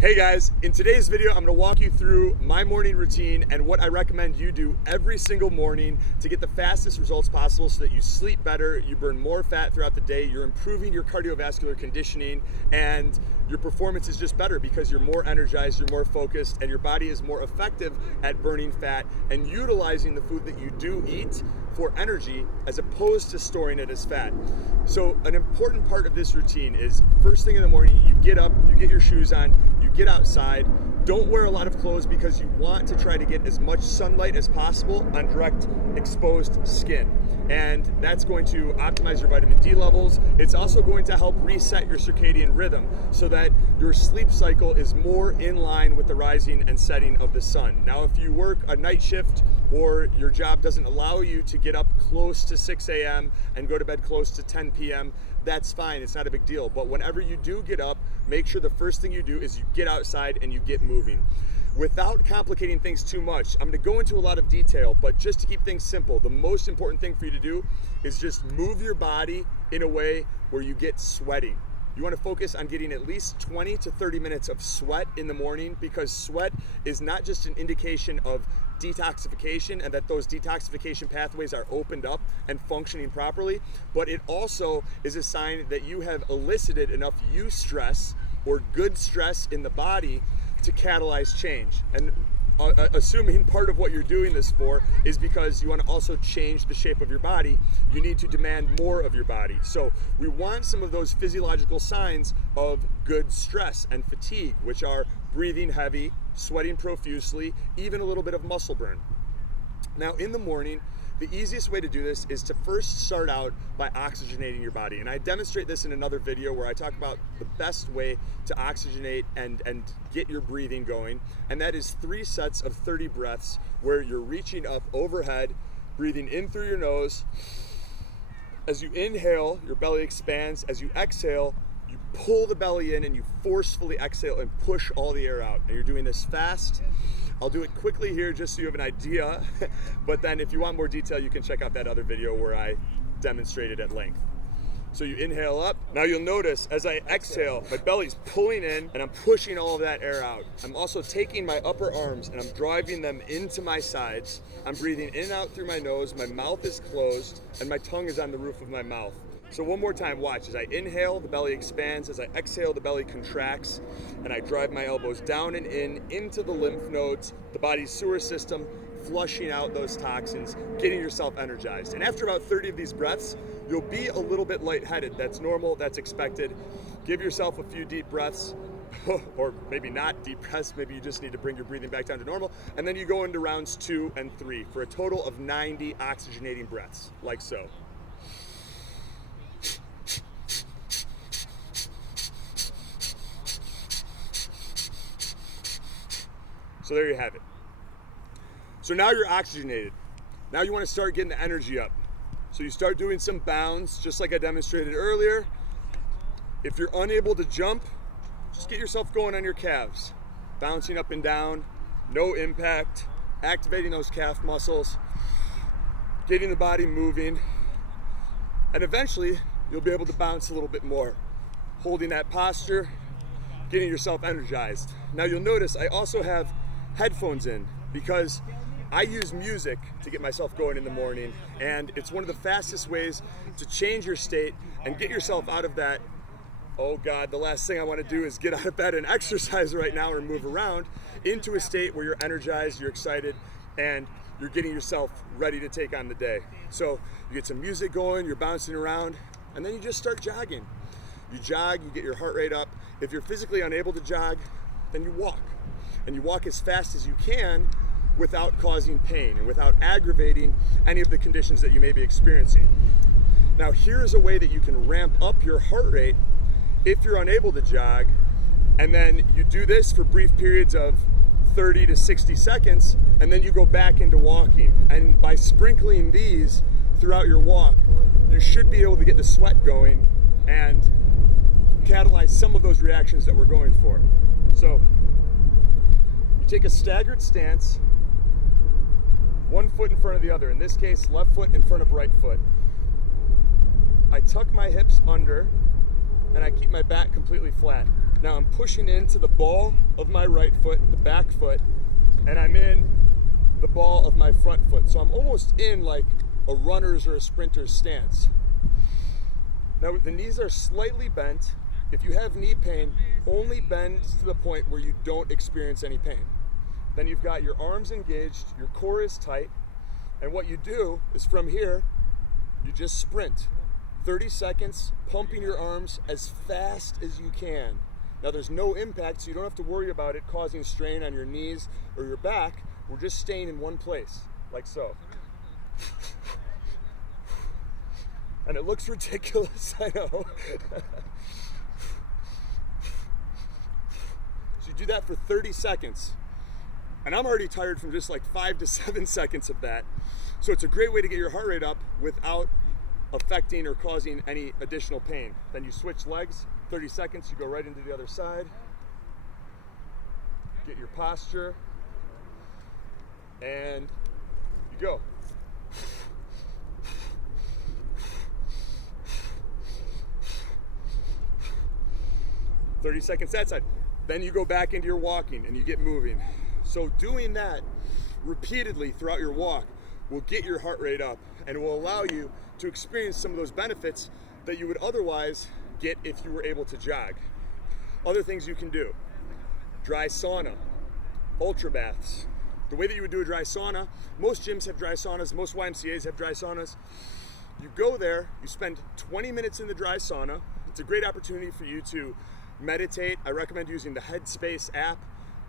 Hey guys, in today's video I'm going to walk you through my morning routine and what I recommend you do every single morning to get the fastest results possible so that you sleep better, you burn more fat throughout the day, you're improving your cardiovascular conditioning, and your performance is just better because you're more energized, you're more focused, and your body is more effective at burning fat and utilizing the food that you do eat for energy as opposed to storing it as fat. So an important part of this routine is first thing in the morning, you get up, you get your shoes on, you get outside. Don't wear a lot of clothes because you want to try to get as much sunlight as possible on direct exposed skin. And that's going to optimize your vitamin D levels. It's also going to help reset your circadian rhythm so that your sleep cycle is more in line with the rising and setting of the sun. Now, if you work a night shift or your job doesn't allow you to get up close to 6 a.m. and go to bed close to 10 p.m., that's fine, it's not a big deal. But whenever you do get up, make sure the first thing you do is you get outside and you get moving. Without complicating things too much, I'm gonna go into a lot of detail, but just to keep things simple, the most important thing for you to do is just move your body in a way where you get sweating. You want to focus on getting at least 20 to 30 minutes of sweat in the morning, because sweat is not just an indication of detoxification and that those detoxification pathways are opened up and functioning properly, but it also is a sign that you have elicited enough eustress or good stress in the body to catalyze change. And assuming part of what you're doing this for is because you want to also change the shape of your body, you need to demand more of your body. So we want some of those physiological signs of good stress and fatigue, which are breathing heavy, sweating profusely, even a little bit of muscle burn. Now in the morning, the easiest way to do this is to first start out by oxygenating your body. And I demonstrate this in another video where I talk about the best way to oxygenate and get your breathing going. And that is 3 sets of 30 breaths where you're reaching up overhead, breathing in through your nose. As you inhale, your belly expands. As you exhale, you pull the belly in and you forcefully exhale and push all the air out. And you're doing this fast. I'll do it quickly here just so you have an idea, but then if you want more detail, you can check out that other video where I demonstrate it at length. So you inhale up. Now you'll notice as I exhale, my belly's pulling in and I'm pushing all of that air out. I'm also taking my upper arms and I'm driving them into my sides. I'm breathing in and out through my nose, my mouth is closed, and my tongue is on the roof of my mouth. So one more time, watch. As I inhale, the belly expands. As I exhale, the belly contracts. And I drive my elbows down and in into the lymph nodes, the body's sewer system, flushing out those toxins, getting yourself energized. And after about 30 of these breaths, you'll be a little bit lightheaded. That's normal, that's expected. Give yourself a few deep breaths, or maybe not deep breaths, maybe you just need to bring your breathing back down to normal. And then you go into rounds 2 and 3 for a total of 90 oxygenating breaths, like so. So there you have it. So now you're oxygenated. Now you want to start getting the energy up. So you start doing some bounds, just like I demonstrated earlier. If you're unable to jump, just get yourself going on your calves. Bouncing up and down, no impact, activating those calf muscles, getting the body moving, and eventually you'll be able to bounce a little bit more. Holding that posture, getting yourself energized. Now you'll notice I also have headphones in because I use music to get myself going in the morning, and it's one of the fastest ways to change your state and get yourself out of that, oh God, the last thing I want to do is get out of bed and exercise right now or move around, into a state where you're energized, you're excited, and you're getting yourself ready to take on the day. So you get some music going, you're bouncing around, and then you just start jogging. You jog, you get your heart rate up. If you're physically unable to jog, then you walk. And you walk as fast as you can without causing pain and without aggravating any of the conditions that you may be experiencing. Now here's a way that you can ramp up your heart rate if you're unable to jog, and then you do this for brief periods of 30 to 60 seconds, and then you go back into walking. And by sprinkling these throughout your walk, you should be able to get the sweat going and catalyze some of those reactions that we're going for. So you take a staggered stance, one foot in front of the other. In this case, left foot in front of right foot. I tuck my hips under and I keep my back completely flat. Now I'm pushing into the ball of my right foot, the back foot, and I'm in the ball of my front foot. So I'm almost in like a runner's or a sprinter's stance. Now the knees are slightly bent. If you have knee pain, only bend to the point where you don't experience any pain. Then you've got your arms engaged, your core is tight, and what you do is from here, you just sprint. 30 seconds, pumping your arms as fast as you can. Now there's no impact, so you don't have to worry about it causing strain on your knees or your back. We're just staying in one place, like so. And it looks ridiculous, I know. So you do that for 30 seconds. And I'm already tired from just like 5 to 7 seconds of that. So it's a great way to get your heart rate up without affecting or causing any additional pain. Then you switch legs, 30 seconds, you go right into the other side. Get your posture, and you go. "30 seconds that side." Then you go back into your walking and you get moving. So doing that repeatedly throughout your walk will get your heart rate up and will allow you to experience some of those benefits that you would otherwise get if you were able to jog. Other things you can do: dry sauna, ultra baths. The way that you would do a dry sauna, most gyms have dry saunas, most YMCAs have dry saunas. You go there, you spend 20 minutes in the dry sauna. It's a great opportunity for you to meditate. I recommend using the Headspace app.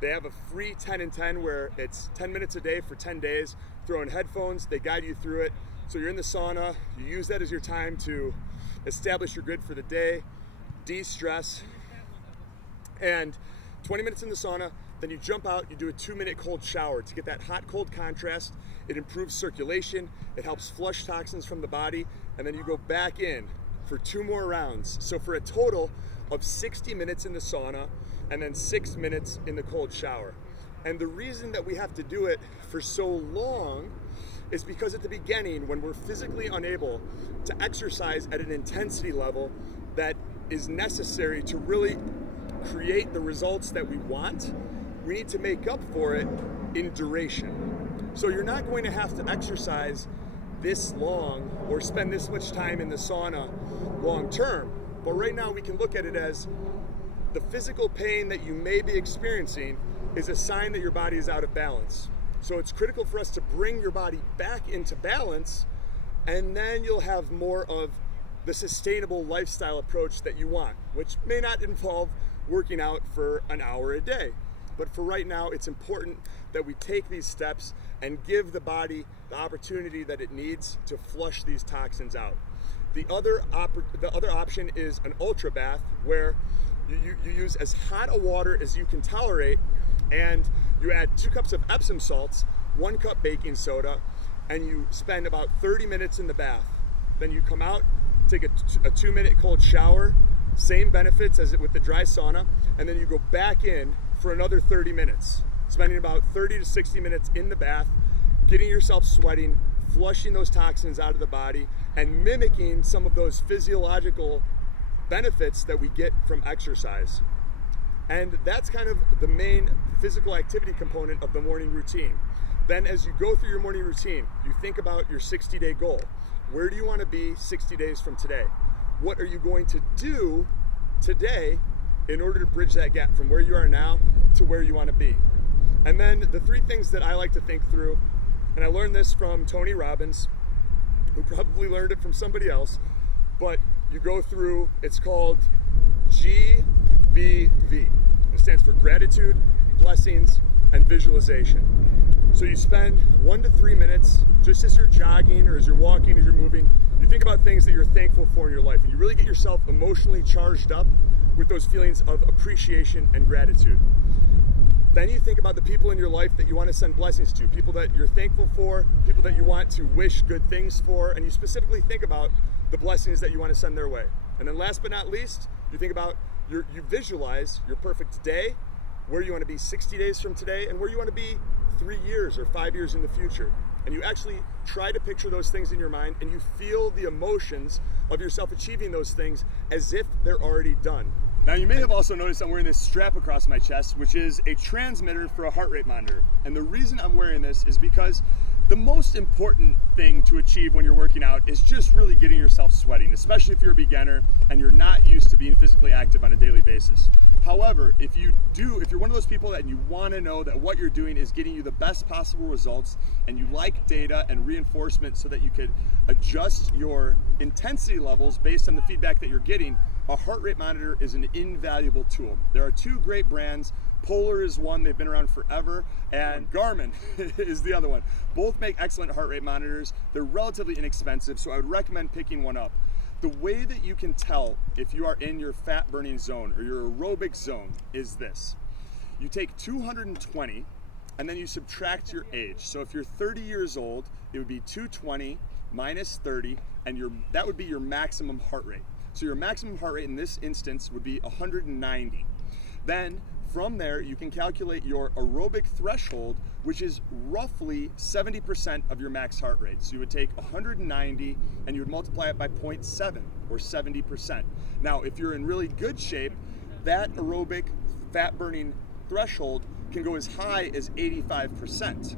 They have a free 10 and 10 where it's 10 minutes a day for 10 days. Throw in headphones, they guide you through it. So you're in the sauna, you use that as your time to establish your grid for the day, de-stress, and 20 minutes in the sauna, then you jump out, you do a 2-minute cold shower to get that hot-cold contrast. It improves circulation, it helps flush toxins from the body, and then you go back in for 2 more rounds. So for a total of 60 minutes in the sauna and then 6 minutes in the cold shower. And the reason that we have to do it for so long is because at the beginning, when we're physically unable to exercise at an intensity level that is necessary to really create the results that we want, we need to make up for it in duration. So you're not going to have to exercise this long or spend this much time in the sauna long term. But right now we can look at it as the physical pain that you may be experiencing is a sign that your body is out of balance. So it's critical for us to bring your body back into balance, and then you'll have more of the sustainable lifestyle approach that you want, which may not involve working out for an hour a day. But for right now, it's important that we take these steps and give the body the opportunity that it needs to flush these toxins out. The other option is an ultra bath, where you use as hot a water as you can tolerate, and you add 2 cups of Epsom salts, 1 cup baking soda, and you spend about 30 minutes in the bath. Then you come out, take a 2-minute cold shower, same benefits as with the dry sauna, and then you go back in for another 30 minutes, spending about 30 to 60 minutes in the bath, getting yourself sweating, flushing those toxins out of the body, and mimicking some of those physiological benefits that we get from exercise. And that's kind of the main physical activity component of the morning routine. Then as you go through your morning routine, you think about your 60-day goal. Where do you want to be 60 days from today? What are you going to do today in order to bridge that gap from where you are now to where you want to be? And then the 3 things that I like to think through, and I learned this from Tony Robbins, who probably learned it from somebody else, but you go through, it's called GBV. It stands for gratitude, blessings, and visualization. So you spend 1 to 3 minutes, just as you're jogging or as you're walking, as you're moving, you think about things that you're thankful for in your life, and you really get yourself emotionally charged up with those feelings of appreciation and gratitude. Then you think about the people in your life that you want to send blessings to, people that you're thankful for, people that you want to wish good things for, and you specifically think about the blessings that you want to send their way. And then last but not least, you think about you visualize your perfect day, where you want to be 60 days from today, and where you want to be 3 years or 5 years in the future. And you actually try to picture those things in your mind, and you feel the emotions of yourself achieving those things as if they're already done. Now, you may have also noticed I'm wearing this strap across my chest, which is a transmitter for a heart rate monitor. And the reason I'm wearing this is because the most important thing to achieve when you're working out is just really getting yourself sweating, especially if you're a beginner and you're not used to being physically active on a daily basis. However, if you're one of those people that you want to know that what you're doing is getting you the best possible results, and you like data and reinforcement so that you could adjust your intensity levels based on the feedback that you're getting, a heart rate monitor is an invaluable tool. There are two great brands. Polar is one, they've been around forever, and Garmin is the other one. Both make excellent heart rate monitors. They're relatively inexpensive, so I would recommend picking one up. The way that you can tell if you are in your fat burning zone or your aerobic zone is this. You take 220 and then you subtract your age. So if you're 30 years old, it would be 220 minus 30, and that would be your maximum heart rate. So your maximum heart rate in this instance would be 190. Then from there, you can calculate your aerobic threshold, which is roughly 70% of your max heart rate. So you would take 190 and you would multiply it by 0.7 or 70%. Now, if you're in really good shape, that aerobic fat burning threshold can go as high as 85%.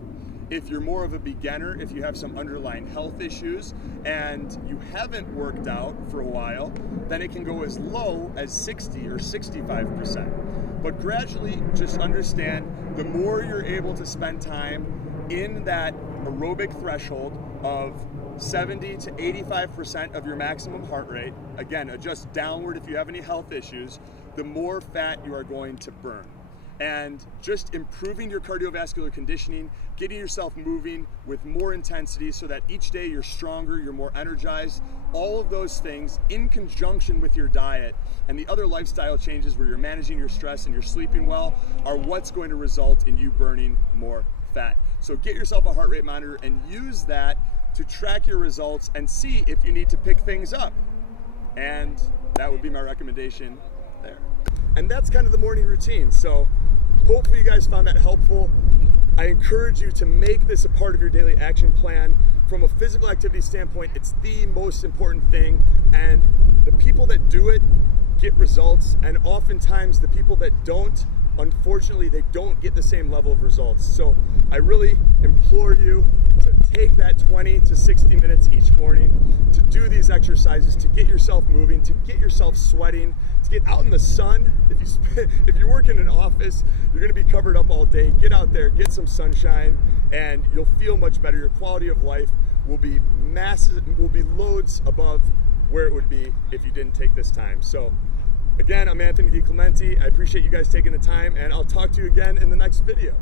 If you're more of a beginner, if you have some underlying health issues and you haven't worked out for a while, then it can go as low as 60 or 65%. But gradually, just understand, the more you're able to spend time in that aerobic threshold of 70 to 85% of your maximum heart rate, again, adjust downward if you have any health issues, the more fat you are going to burn. And just improving your cardiovascular conditioning, getting yourself moving with more intensity so that each day you're stronger, you're more energized, all of those things in conjunction with your diet and the other lifestyle changes where you're managing your stress and you're sleeping well are what's going to result in you burning more fat. So get yourself a heart rate monitor and use that to track your results and see if you need to pick things up. And that would be my recommendation there. And that's kind of the morning routine. So hopefully you guys found that helpful. I encourage you to make this a part of your daily action plan. From a physical activity standpoint, it's the most important thing. And the people that do it get results. And oftentimes the people that don't, unfortunately, they don't get the same level of results. So I really implore you to take that 20 to 60 minutes each morning to do these exercises, to get yourself moving, to get yourself sweating, to get out in the sun. If you work in an office, you're going to be covered up all day. Get out there, get some sunshine, and you'll feel much better. Your quality of life will be loads above where it would be if you didn't take this time. So again, I'm Anthony DiClemente. I appreciate you guys taking the time, and I'll talk to you again in the next video.